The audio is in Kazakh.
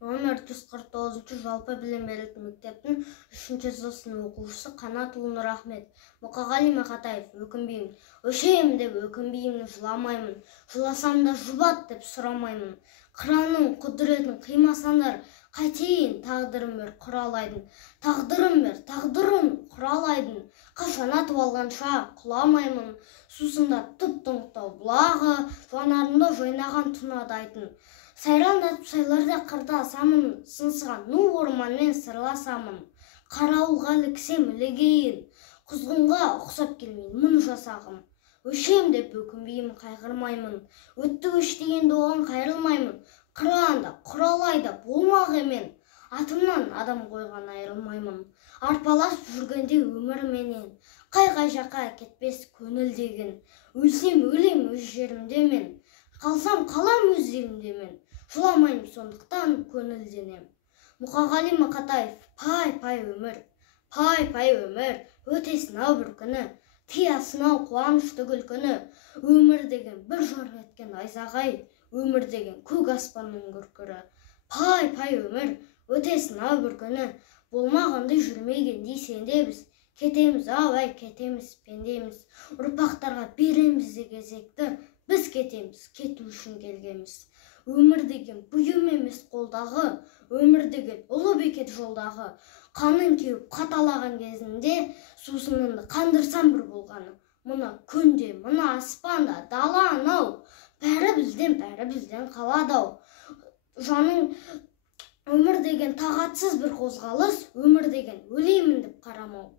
Номер 149 жалпы білім беретін мектептің 3-ші сынып оқушысы Қанатұлы Нұрахмет. Мұқағали Мақатаев: өкінбеймін, өшеймін деп өкінбеймін, жыламаймын, жыласам да жұбат деп сұрамаймын. Қыранның құдіретін қимасандар, қайтейін тағдырым бер құралайдың, тағдырым бер, тағдырым құралайдың. Қашан атып алғанша құламаймын, сусында тұп-тұнықтау бұлағы, жанарымда жойнаған тұнадайтын. Сайрандатып сайларда қырда асамын, сыңсыған ну орманмен сырласамын. Қарауылға іліксем ілігейін, құзғынға ұқсап келмейін мұң жасағым. Өшем деп өкінбеймін, қайғырмаймын, өтті өштегенде оған қайрылмаймын. Қырғанда, құралайда болмақ емен, атымнан адам қойған айрылмаймын. Арпаласып жүргенде өмірменен, қай жаққа кетпес көңіл деген. Өлсем өлем өз жерімде мен, қалсам қалам өз елімде мен. Жыламайым, сондықтан көңілденем. Мұқағали Мақатаев: пай-пай өмір, пай-пай өмір, өтесін-ау бір күні, тиясын-ау қуанышты күлкіні. Өмір деген бір жарқ еткен айзағай, өмір деген көк аспанның күркірі. Пай-пай өмір, өтесін-ау бір күні, болмағандай жүрмегендей сенде біз. Кетеміз-ау, әй кетеміз, пендеміз, ұрпақтарға береміз де кезекті. Біз кетеміз, кету үшін келгеміз. Өмір деген бұйым емес қолдағы, өмір деген ұлы бекет жолдағы. Қанын кеуіп қаталаған кезінде, сусыныңды қандырсам бір болғаны. Мұна күнде, мұна аспанда, дала анау, бәрі бізден қалады-ау. Жаның өмір деген тағатсыз бір қозғалыс, өмір деген өлеймін деп қарамау.